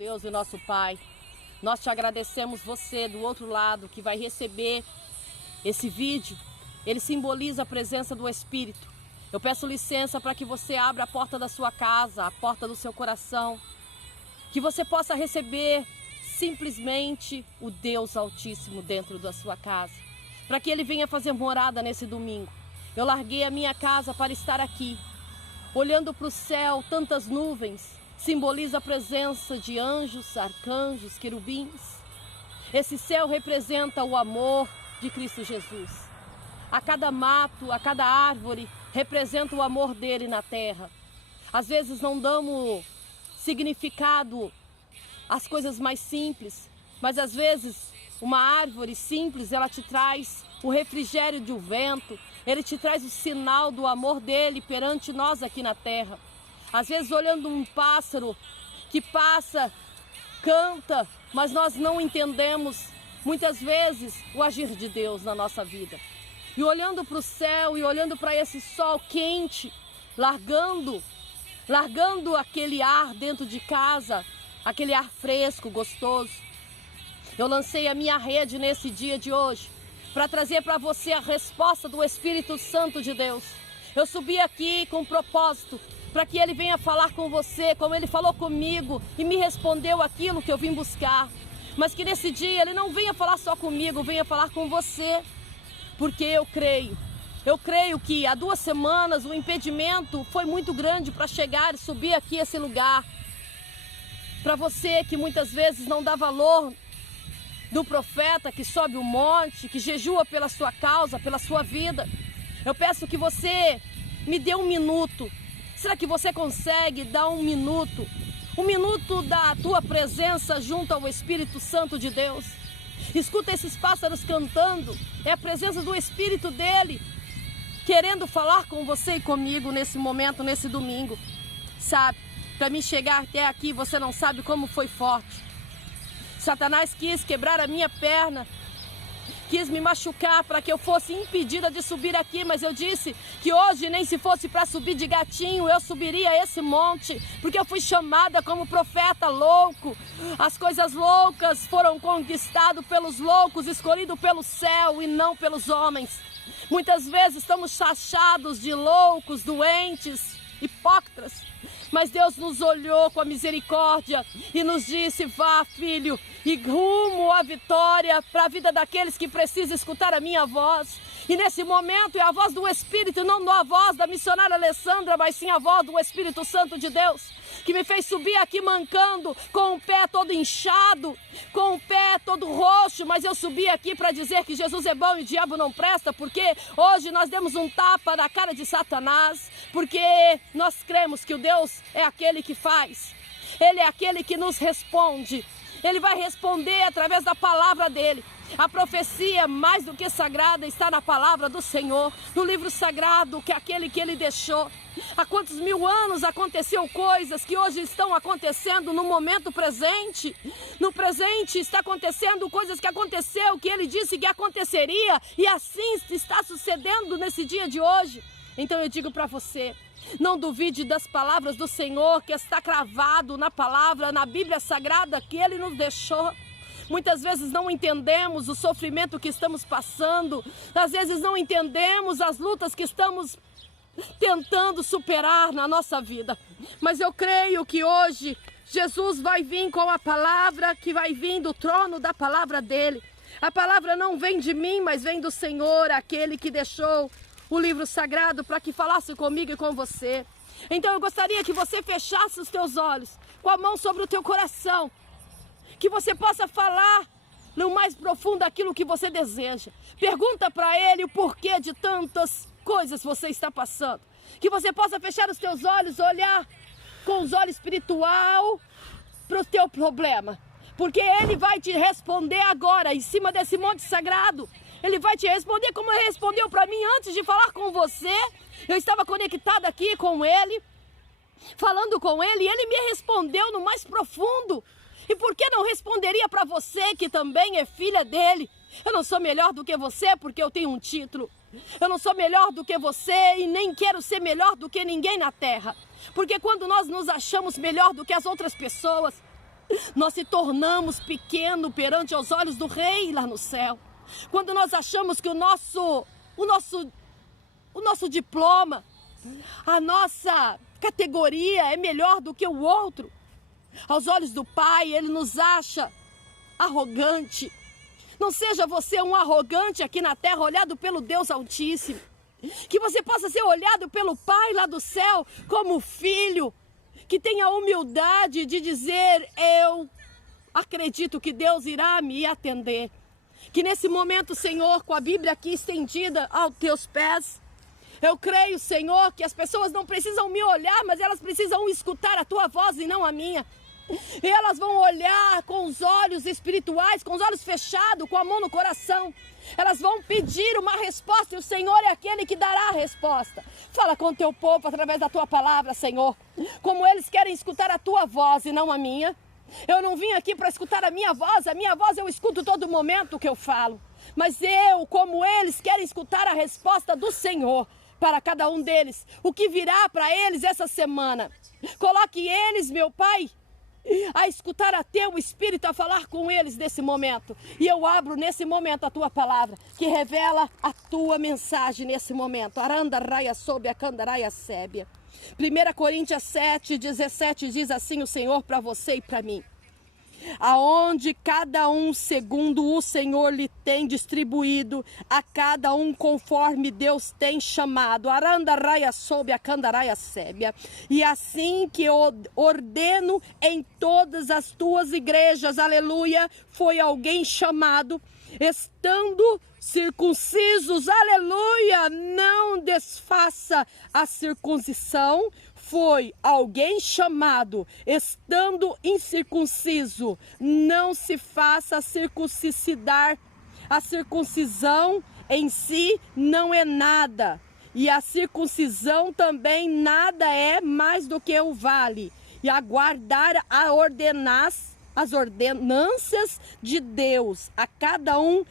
Deus e nosso Pai, nós te agradecemos você do outro lado que vai receber esse vídeo. Ele simboliza a presença do Espírito. Eu peço licença para que você abra a porta da sua casa, a porta do seu coração, que você possa receber simplesmente o Deus Altíssimo dentro da sua casa, para que Ele venha fazer morada nesse domingo. Eu larguei a minha casa para estar aqui, olhando para o céu, tantas nuvens, simboliza a presença de anjos, arcanjos, querubins. Esse céu representa o amor de Cristo Jesus. A cada mato, a cada árvore, representa o amor dele na terra. Às vezes não damos significado às coisas mais simples, mas às vezes uma árvore simples, ela te traz o refrigério do vento, ele te traz o sinal do amor dele perante nós aqui na terra. Às vezes olhando um pássaro que passa, canta, mas nós não entendemos muitas vezes o agir de Deus na nossa vida. E olhando para o céu e olhando para esse sol quente, largando aquele ar dentro de casa, aquele ar fresco, gostoso. Eu lancei a minha rede nesse dia de hoje para trazer para você a resposta do Espírito Santo de Deus. Eu subi aqui com um propósito, para que Ele venha falar com você, como Ele falou comigo e me respondeu aquilo que eu vim buscar. Mas que nesse dia Ele não venha falar só comigo, venha falar com você. Porque eu creio que há 2 semanas o impedimento foi muito grande para chegar e subir aqui a esse lugar. Para você que muitas vezes não dá valor do profeta que sobe o monte, que jejua pela sua causa, pela sua vida, eu peço que você me dê 1 minuto. Será que você consegue dar 1 minuto? 1 minuto da tua presença junto ao Espírito Santo de Deus. Escuta esses pássaros cantando. É a presença do Espírito dele querendo falar com você e comigo nesse momento, nesse domingo. Sabe, para mim chegar até aqui, você não sabe como foi forte. Satanás quis quebrar a minha perna, quis me machucar para que eu fosse impedida de subir aqui, mas eu disse que hoje, nem se fosse para subir de gatinho, eu subiria esse monte, porque eu fui chamada como profeta louco. As coisas loucas foram conquistadas pelos loucos, escolhidos pelo céu e não pelos homens. Muitas vezes estamos taxados de loucos, doentes, hipócritas, mas Deus nos olhou com a misericórdia e nos disse: vá, filho, e rumo à vitória para a vida daqueles que precisam escutar a minha voz. E nesse momento é a voz do Espírito, não a voz da missionária Alessandra, mas sim a voz do Espírito Santo de Deus, que me fez subir aqui mancando, com o pé todo inchado, com o pé todo roxo, mas eu subi aqui para dizer que Jesus é bom e o diabo não presta, porque hoje nós demos um tapa na cara de Satanás, porque nós cremos que o Deus é aquele que faz, Ele é aquele que nos responde, Ele vai responder através da palavra dEle. A profecia, mais do que sagrada, está na palavra do Senhor, no livro sagrado, que é aquele que Ele deixou. Há quantos 1000 anos aconteceu coisas que hoje estão acontecendo no momento presente. No presente está acontecendo coisas que aconteceu, que Ele disse que aconteceria, e assim está sucedendo nesse dia de hoje. Então eu digo para você, não duvide das palavras do Senhor, que está cravado na palavra, na Bíblia Sagrada que Ele nos deixou. Muitas vezes não entendemos o sofrimento que estamos passando, às vezes não entendemos as lutas que estamos tentando superar na nossa vida. Mas eu creio que hoje Jesus vai vir com a palavra que vai vir do trono da palavra dele. A palavra não vem de mim, mas vem do Senhor, aquele que deixou o livro sagrado para que falasse comigo e com você. Então eu gostaria que você fechasse os teus olhos, com a mão sobre o teu coração, que você possa falar no mais profundo aquilo que você deseja. Pergunta para Ele o porquê de tantas coisas você está passando. Que você possa fechar os teus olhos, olhar com os olhos espiritual para o teu problema. Porque Ele vai te responder agora, em cima desse monte sagrado. Ele vai te responder como Ele respondeu para mim antes de falar com você. Eu estava conectada aqui com Ele, falando com Ele, e Ele me respondeu no mais profundo. E por que não responderia para você que também é filha dele? Eu não sou melhor do que você porque eu tenho um título. Eu não sou melhor do que você e nem quero ser melhor do que ninguém na terra. Porque quando nós nos achamos melhor do que as outras pessoas, Nós se tornamos pequeno perante os olhos do Rei lá no céu. Quando nós achamos que o nosso diploma, a nossa categoria é melhor do que o outro, aos olhos do Pai, Ele nos acha arrogante. Não seja você um arrogante aqui na terra, olhado pelo Deus Altíssimo. Que você possa ser olhado pelo Pai lá do céu como filho, que tenha a humildade de dizer: eu acredito que Deus irá me atender. Que nesse momento, Senhor, com a Bíblia aqui estendida aos teus pés, eu creio, Senhor, que as pessoas não precisam me olhar, mas elas precisam escutar a tua voz e não a minha. E elas vão olhar com os olhos espirituais, com os olhos fechados, com a mão no coração. Elas vão pedir uma resposta e o Senhor é aquele que dará a resposta. Fala com o teu povo através da tua palavra, Senhor. Como eles querem escutar a tua voz e não a minha. Eu não vim aqui para escutar a minha voz eu escuto todo momento que eu falo. Mas eu, como eles, querem escutar a resposta do Senhor para cada um deles. O que virá para eles essa semana. Coloque eles, meu Pai, a escutar a teu Espírito, a falar com eles nesse momento. E eu abro nesse momento a tua palavra, que revela a tua mensagem nesse momento. Aranda raia sob a candaraia sébia. 1 Coríntios 7:17 diz assim o Senhor para você e para mim: aonde cada um segundo o Senhor lhe tem distribuído, a cada um conforme Deus tem chamado. Aranda raia sob a candaraia sébia. E assim que eu ordeno em todas as tuas igrejas, aleluia, foi alguém chamado, estando circuncisos, aleluia, não desfaça a circuncisão. Foi alguém chamado, estando incircunciso, não se faça circuncidar. A circuncisão em si não é nada, e a circuncisão também nada é mais do que o vale. E aguardar as ordenanças de Deus, a cada um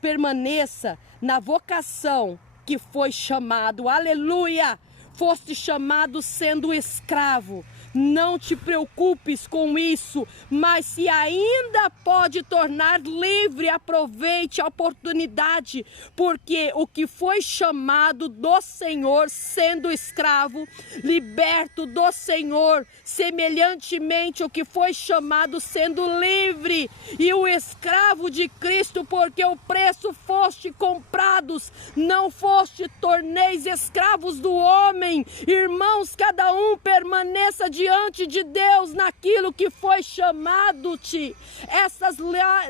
permaneça na vocação que foi chamado, aleluia. Foste chamado sendo escravo, não te preocupes com isso, mas se ainda pode tornar livre, aproveite a oportunidade, porque o que foi chamado do Senhor sendo escravo, liberto do Senhor, semelhantemente o que foi chamado sendo livre, e o escravo de Cristo, porque o preço foste comprados, não foste torneis escravos do homem. Irmãos, cada um permaneça diante de Deus naquilo que foi chamado-te. Essas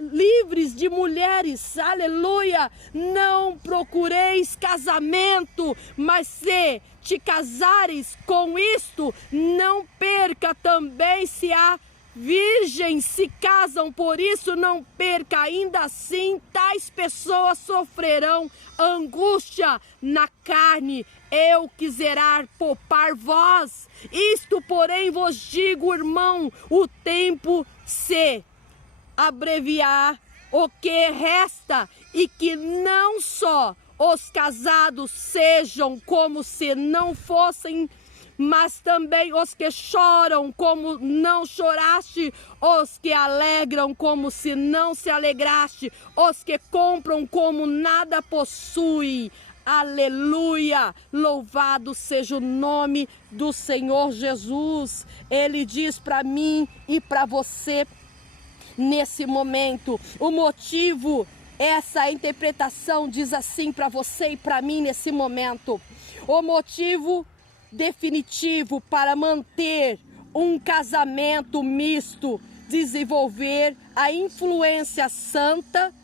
livres de mulheres, aleluia, não procureis casamento, mas se te casares com isto, não perca também se há virgens se casam, por isso não perca. Ainda assim, tais pessoas sofrerão angústia na carne. Eu quiserá poupar vós. Isto, porém, vos digo, irmão, o tempo se abreviar o que resta, e que não só os casados sejam como se não fossem, mas também os que choram como não choraste, os que alegram como se não se alegraste, os que compram como nada possui. Aleluia, louvado seja o nome do Senhor Jesus. Ele diz para mim e para você nesse momento, o motivo, essa interpretação diz assim para você e para mim nesse momento, o motivo definitivo para manter um casamento misto, desenvolver a influência santa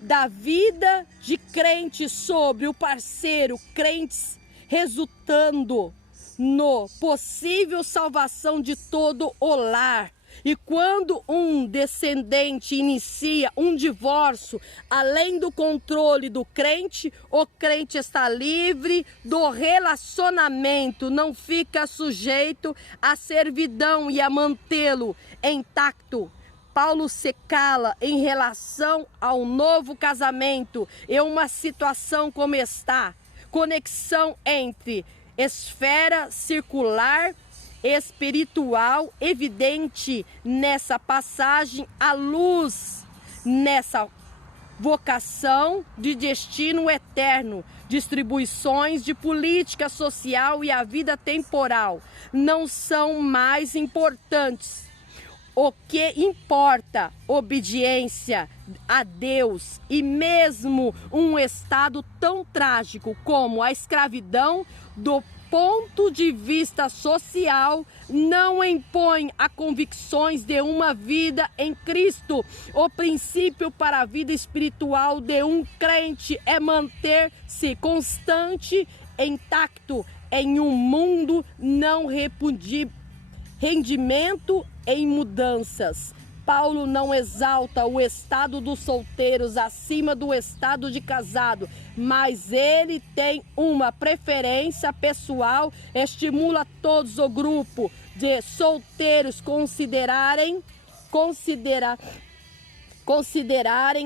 da vida de crentes sobre o parceiro, crentes, resultando no possível salvação de todo o lar. E quando um descendente inicia um divórcio, além do controle do crente, o crente está livre do relacionamento, não fica sujeito à servidão e a mantê-lo intacto. Paulo se cala em relação ao novo casamento e uma situação como está. Conexão entre esfera circular espiritual evidente nessa passagem à luz, nessa vocação de destino eterno, distribuições de política social e a vida temporal não são mais importantes. O que importa, obediência a Deus, e mesmo um estado tão trágico como a escravidão, do ponto de vista social, não impõe a convicções de uma vida em Cristo. O princípio para a vida espiritual de um crente é manter-se constante, intacto em um mundo não rendimento em mudanças. Paulo não exalta o estado dos solteiros acima do estado de casado, mas ele tem uma preferência pessoal, estimula todos o grupo de solteiros considerarem,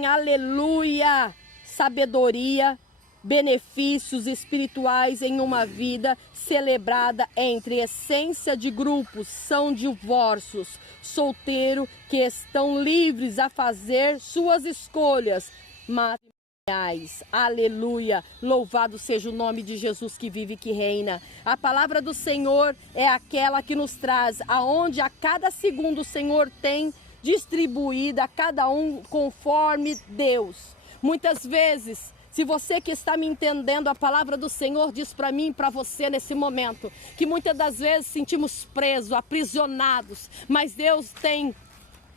aleluia, sabedoria, benefícios espirituais em uma vida celebrada entre essência de grupos. São divórcios, solteiro, que estão livres a fazer suas escolhas matrimoniais. Aleluia, louvado seja o nome de Jesus que vive e que reina. A palavra do Senhor é aquela que nos traz aonde a cada segundo o Senhor tem distribuído a cada um conforme Deus. Muitas vezes, se você que está me entendendo, a palavra do Senhor diz para mim e para você nesse momento, que muitas das vezes sentimos presos, aprisionados, mas Deus tem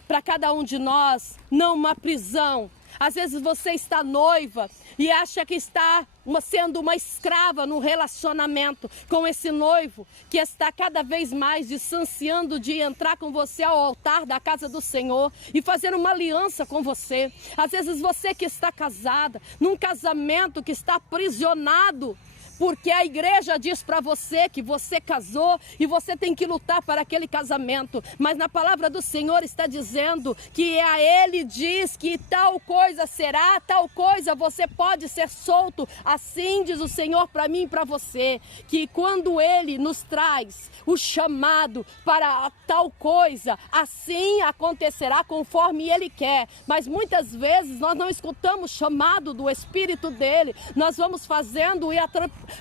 para cada um de nós não uma prisão. Às vezes você está noiva e acha que está sendo uma escrava no relacionamento com esse noivo que está cada vez mais distanciando de entrar com você ao altar da casa do Senhor e fazer uma aliança com você. Às vezes você que está casada, num casamento que está aprisionado, porque a igreja diz para você que você casou e você tem que lutar para aquele casamento. Mas na palavra do Senhor está dizendo que a Ele diz que tal coisa será, tal coisa você pode ser solto. Assim diz o Senhor para mim e para você, que quando Ele nos traz o chamado para tal coisa, assim acontecerá conforme Ele quer. Mas muitas vezes nós não escutamos o chamado do Espírito dEle. Nós vamos fazendo e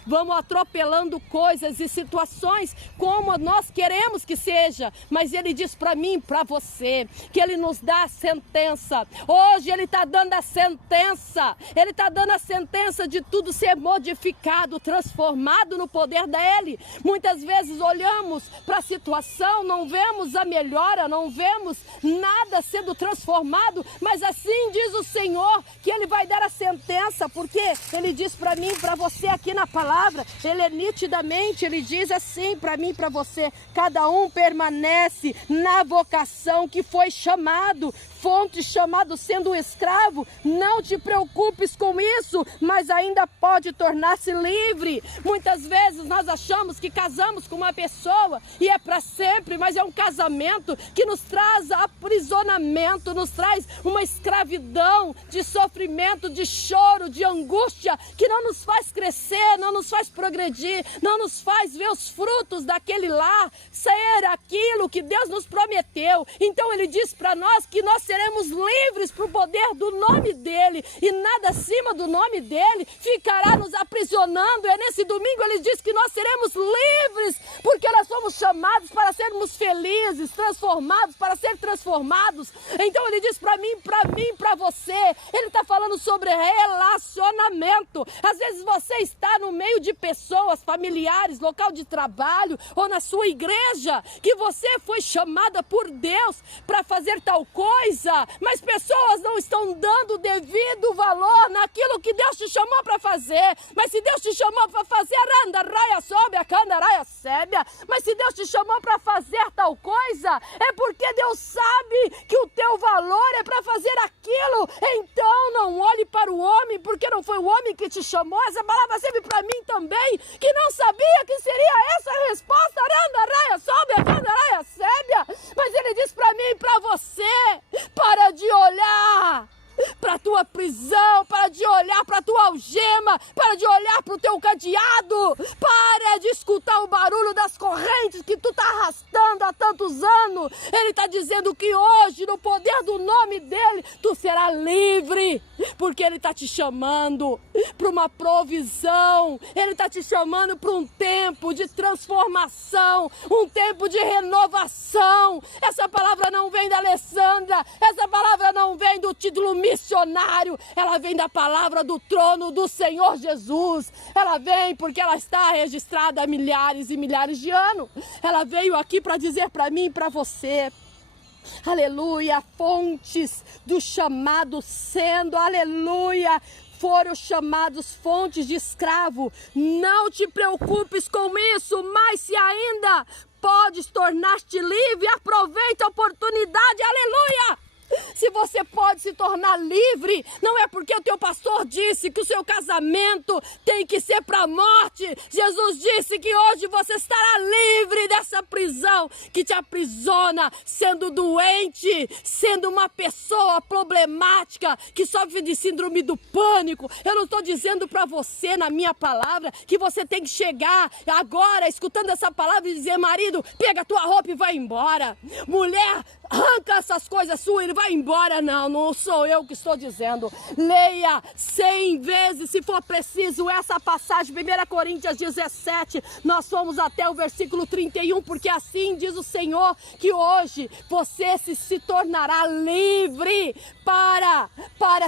vamos atropelando coisas e situações como nós queremos que seja, mas Ele diz para mim e para você que Ele nos dá a sentença. Hoje Ele está dando a sentença, Ele está dando a sentença de tudo ser modificado, transformado no poder dEle. Muitas vezes olhamos para a situação, não vemos a melhora, não vemos nada sendo transformado, mas assim diz o Senhor que Ele vai dar a sentença, porque Ele diz para mim e para você aqui na palavra, Ele é nitidamente, Ele diz assim para mim e para você: cada um permanece na vocação que foi chamado. Fonte chamado sendo um escravo, não te preocupes com isso, mas ainda pode tornar-se livre. Muitas vezes nós achamos que casamos com uma pessoa e é para sempre, mas é um casamento que nos traz aprisionamento, nos traz uma escravidão de sofrimento, de choro, de angústia, que não nos faz crescer, não nos faz progredir, não nos faz ver os frutos daquele lar, ser aquilo que Deus nos prometeu. Então Ele diz para nós que nós seremos livres para o poder do nome dEle, e nada acima do nome dEle ficará nos aprisionando. E nesse domingo Ele diz que nós seremos livres, porque nós somos chamados para sermos felizes, transformados, para ser transformados. Então Ele diz para mim, para você, Ele está falando sobre relacionamento. Às vezes você está no meio de pessoas, familiares, local de trabalho ou na sua igreja, que você foi chamada por Deus para fazer tal coisa, mas pessoas não estão dando o devido valor naquilo que Deus te chamou para fazer. Mas se Deus te chamou para fazer mas se Deus te chamou para fazer tal coisa, é porque Deus sabe que o teu valor é para fazer aquilo. Então não olhe para o homem, porque não foi o homem que te chamou. Essa palavra serve para mim também, que não sabia que seria essa a resposta. Mas Ele diz para mim e para você: para de olhar para a tua prisão, para de olhar para a tua algema, para de olhar para o teu cadeado, para de escutar o barulho das correntes que tu está arrastando hoje, no poder do nome dele, tu serás livre, porque ele está te chamando para uma provisão, ele está te chamando para um tempo de transformação, um tempo de renovação. Essa palavra não vem da Alessandra, essa palavra não vem do título missionário, ela vem da palavra do trono do Senhor Jesus. Ela vem porque ela está registrada há milhares e milhares de anos. Ela veio aqui para dizer para mim e para você, aleluia, fontes do chamado sendo, aleluia, foram chamados fontes de escravo. Não te preocupes com isso, mas se ainda podes tornar-te livre, aproveita a oportunidade, aleluia. Se você pode se tornar livre, não é porque o teu pastor disse que o seu casamento tem que ser para a morte. Jesus disse que hoje você estará livre dessa prisão que te aprisiona, sendo doente, sendo uma pessoa problemática, que sofre de síndrome do pânico. Eu não estou dizendo para você, na minha palavra, que você tem que chegar agora, escutando essa palavra, e dizer: marido, pega a tua roupa e vai embora. Mulher, arranca essas coisas suas e vai embora. Não sou eu que estou dizendo. Leia 100 vezes, se for preciso, essa passagem, 1 Coríntios 17, nós fomos até o versículo 31, porque assim diz o Senhor, que hoje você se tornará livre para,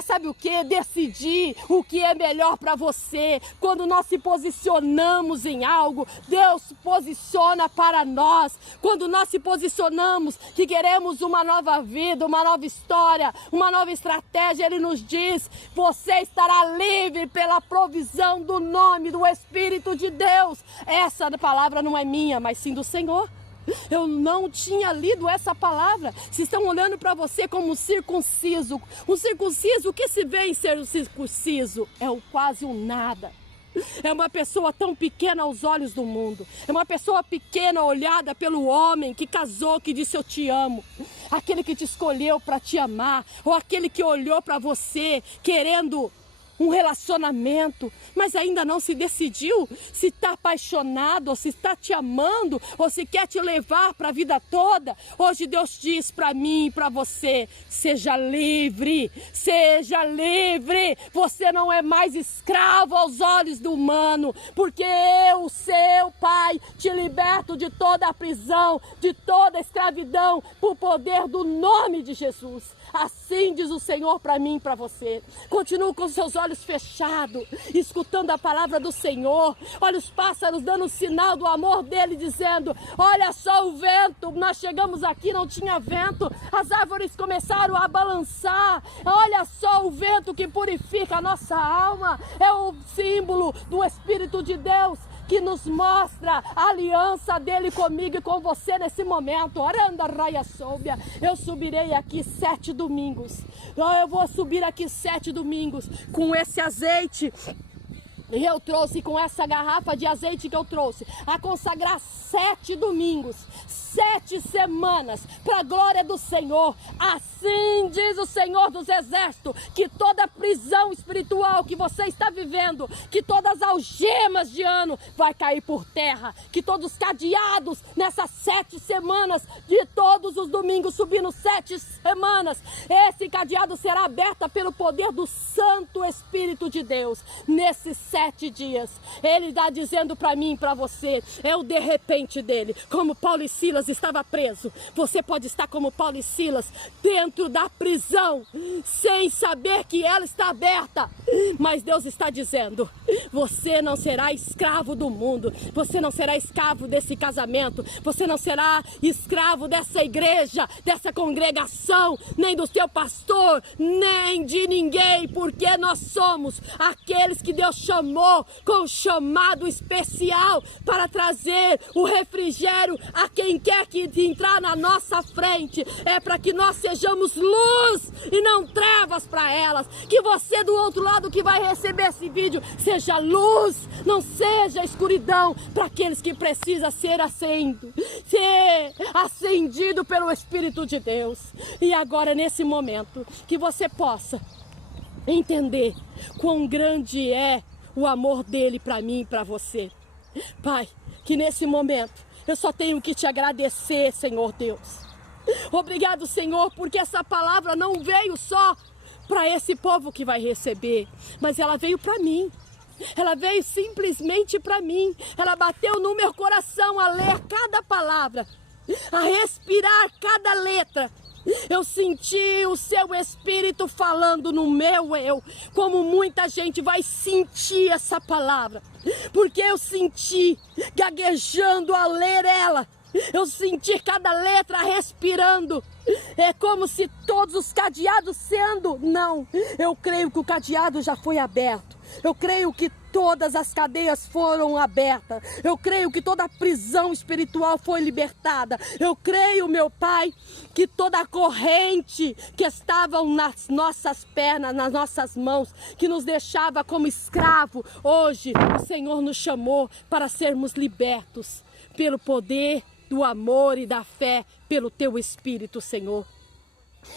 sabe o que? Decidir o que é melhor para você. Quando nós se posicionamos em algo, Deus se posiciona para nós. Quando nós se posicionamos que queremos uma nova vida, uma nova história, uma nova estratégia, Ele nos diz: você estará livre pela provisão do nome do Espírito de Deus. Essa palavra não é minha, mas sim do Senhor. Eu não tinha lido essa palavra. Se estão olhando para você como um circunciso, o que se vê em ser um circunciso? É quase um nada. É uma pessoa tão pequena aos olhos do mundo. É uma pessoa pequena olhada pelo homem que casou, que disse: eu te amo. Aquele que te escolheu para te amar, ou aquele que olhou para você querendo um relacionamento, mas ainda não se decidiu se está apaixonado, ou se está te amando, ou se quer te levar para a vida toda. Hoje Deus diz para mim e para você: seja livre, seja livre. Você não é mais escravo aos olhos do humano, porque eu, seu Pai, te liberto de toda a prisão, de toda a escravidão, por poder do nome de Jesus. Assim diz o Senhor para mim e para você. Continue com seus olhos fechados, escutando a palavra do Senhor. Olha os pássaros dando sinal do amor dele, dizendo: olha só o vento, nós chegamos aqui, não tinha vento, as árvores começaram a balançar. Olha só o vento que purifica a nossa alma. É o símbolo do Espírito de Deus, que nos mostra a aliança dele comigo e com você nesse momento. Eu subirei aqui 7 domingos. Eu vou subir aqui 7 domingos com esse azeite. E eu trouxe, com essa garrafa de azeite que eu trouxe, a consagrar 7 domingos, 7 semanas, para a glória do Senhor. Assim diz o Senhor dos Exércitos, que toda prisão espiritual que você está vivendo, que todas as algemas de ano vai cair por terra, que todos os cadeados nessas 7 semanas, de todos os domingos subindo 7 semanas, esse cadeado será aberto pelo poder do Santo Espírito de Deus. Nesses 7 dias, Ele está dizendo para mim e para você, é o de repente dele. Como Paulo e Silas estava preso, você pode estar como Paulo e Silas, dentro da prisão, sem saber que ela está aberta, mas Deus está dizendo: você não será escravo do mundo, você não será escravo desse casamento, você não será escravo dessa igreja, dessa congregação, nem do seu pastor, nem de ninguém, porque nós somos aqueles que Deus chamou com chamado especial para trazer o refrigério a quem quer que entrar na nossa frente. É para que nós sejamos luz e não trevas para elas. Que você do outro lado que vai receber esse vídeo seja luz, não seja escuridão para aqueles que precisam ser acendido pelo Espírito de Deus. E agora, nesse momento, que você possa entender quão grande é o amor dele para mim e para você. Pai, que nesse momento eu só tenho que te agradecer, Senhor Deus. Obrigado, Senhor, porque essa palavra não veio só para esse povo que vai receber, mas ela veio para mim. Ela veio simplesmente para mim. Ela bateu no meu coração a ler cada palavra, a respirar cada letra. Eu senti o seu Espírito falando no meu eu, como muita gente vai sentir essa palavra, porque eu senti gaguejando a ler ela. Eu senti cada letra respirando. É como se todos os cadeados não. Eu creio que o cadeado já foi aberto. Eu creio que todas as cadeias foram abertas. Eu creio que toda a prisão espiritual foi libertada. Eu creio, meu Pai, que toda a corrente que estava nas nossas pernas, nas nossas mãos, que nos deixava como escravo, hoje o Senhor nos chamou para sermos libertos pelo poder do amor e da fé, pelo teu Espírito, Senhor.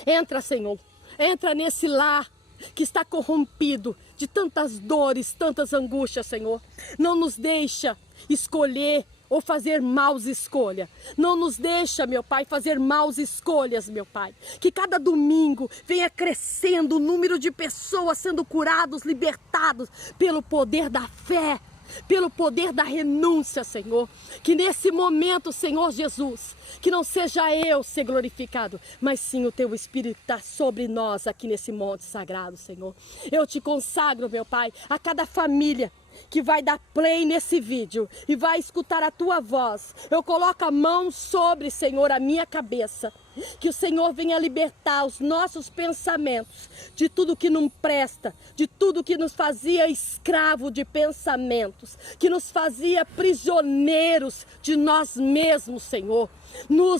Entra, Senhor, entra nesse lar que está corrompido de tantas dores, tantas angústias, Senhor. Não nos deixa escolher ou fazer maus escolhas. Não nos deixa, meu Pai, fazer maus escolhas, meu Pai. Que cada domingo venha crescendo o número de pessoas sendo curados, libertados pelo poder da fé, pelo poder da renúncia, Senhor. Que nesse momento, Senhor Jesus, que não seja eu ser glorificado, mas sim o teu Espírito está sobre nós aqui nesse monte sagrado, Senhor. Eu te consagro, meu Pai, a cada família que vai dar play nesse vídeo e vai escutar a tua voz. Eu coloco a mão sobre, Senhor, a minha cabeça. Que o Senhor venha libertar os nossos pensamentos de tudo que não presta, de tudo que nos fazia escravo de pensamentos, que nos fazia prisioneiros de nós mesmos, Senhor.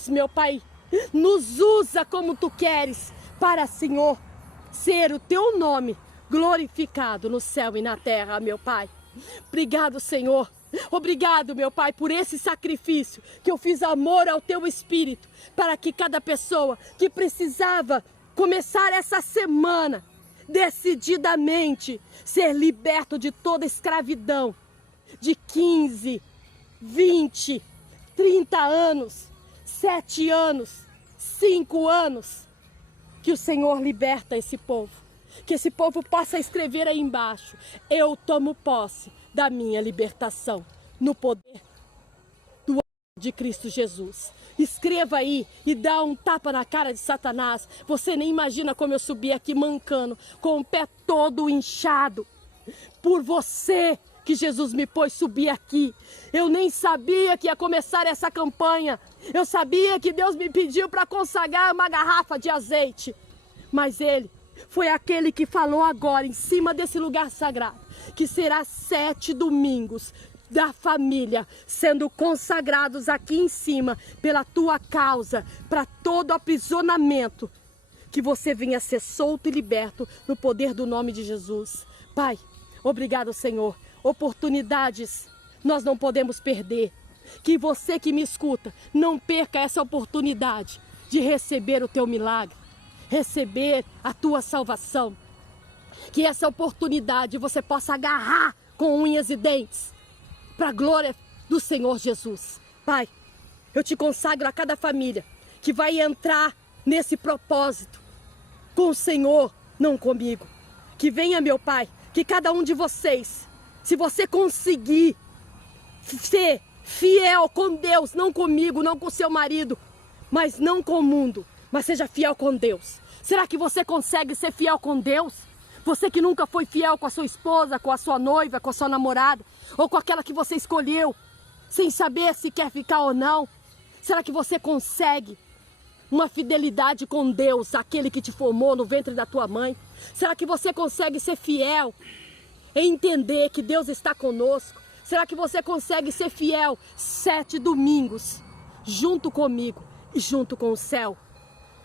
Meu Pai, nos usa como tu queres para, Senhor, ser o teu nome glorificado no céu e na terra, meu Pai. Obrigado, Senhor. Obrigado, meu Pai, por esse sacrifício que eu fiz amor ao teu Espírito, para que cada pessoa que precisava começar essa semana decididamente ser liberto de toda escravidão de 15, 20, 30 anos, 7 anos, 5 anos, que o Senhor liberta esse povo, que esse povo possa escrever aí embaixo: eu tomo posse da minha libertação no poder do de Cristo Jesus. Escreva aí e dá um tapa na cara de Satanás. Você nem imagina como eu subi aqui mancando, com o pé todo inchado, por você que Jesus me pôs subir aqui. Eu nem sabia que ia começar essa campanha. Eu sabia que Deus me pediu para consagrar uma garrafa de azeite, mas Ele foi aquele que falou agora, em cima desse lugar sagrado, que será 7 domingos da família sendo consagrados aqui em cima pela tua causa, para todo aprisionamento, que você venha ser solto e liberto no poder do nome de Jesus. Pai, obrigado, Senhor. Oportunidades nós não podemos perder. Que você que me escuta não perca essa oportunidade de receber o teu milagre, receber a tua salvação. Que essa oportunidade você possa agarrar com unhas e dentes, para a glória do Senhor Jesus. Pai, eu te consagro a cada família que vai entrar nesse propósito com o Senhor, não comigo. Que venha, meu Pai, que cada um de vocês, se você conseguir ser fiel com Deus, não comigo, não com seu marido, mas não com o mundo, mas seja fiel com Deus. Será que você consegue ser fiel com Deus? Você que nunca foi fiel com a sua esposa, com a sua noiva, com a sua namorada, ou com aquela que você escolheu, sem saber se quer ficar ou não. Será que você consegue uma fidelidade com Deus, aquele que te formou no ventre da tua mãe? Será que você consegue ser fiel em entender que Deus está conosco? Será que você consegue ser fiel 7 domingos, junto comigo e junto com o céu,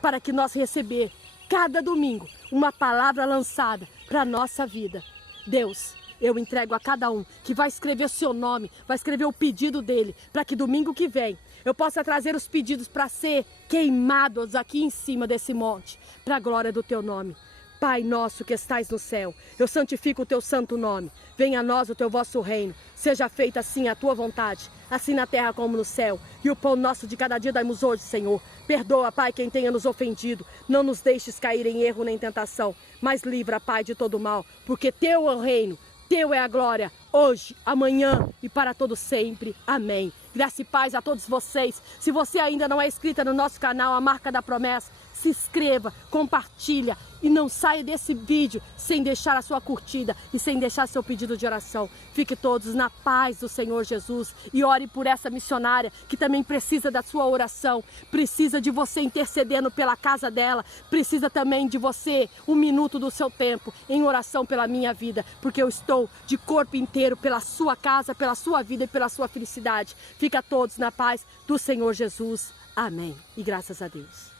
para que nós receber cada domingo uma palavra lançada para a nossa vida? Deus, eu entrego a cada um que vai escrever o seu nome, vai escrever o pedido dele, para que domingo que vem eu possa trazer os pedidos para ser queimados aqui em cima desse monte, para a glória do teu nome. Pai nosso que estais no céu, eu santifico o teu santo nome. Venha a nós o teu vosso reino. Seja feita assim a tua vontade, assim na terra como no céu. E o pão nosso de cada dia dai-nos hoje, Senhor. Perdoa, Pai, quem tenha nos ofendido. Não nos deixes cair em erro nem tentação, mas livra, Pai, de todo mal, porque teu é o reino, teu é a glória, hoje, amanhã e para todo sempre. Amém. Graça e paz a todos vocês. Se você ainda não é inscrita no nosso canal, A Marca da Promessa, se inscreva, compartilha e não saia desse vídeo sem deixar a sua curtida e sem deixar seu pedido de oração. Fique todos na paz do Senhor Jesus e ore por essa missionária que também precisa da sua oração, precisa de você intercedendo pela casa dela, precisa também de você, 1 minuto do seu tempo em oração pela minha vida, porque eu estou de corpo inteiro pela sua casa, pela sua vida e pela sua felicidade. Fica todos na paz do Senhor Jesus. Amém. E graças a Deus.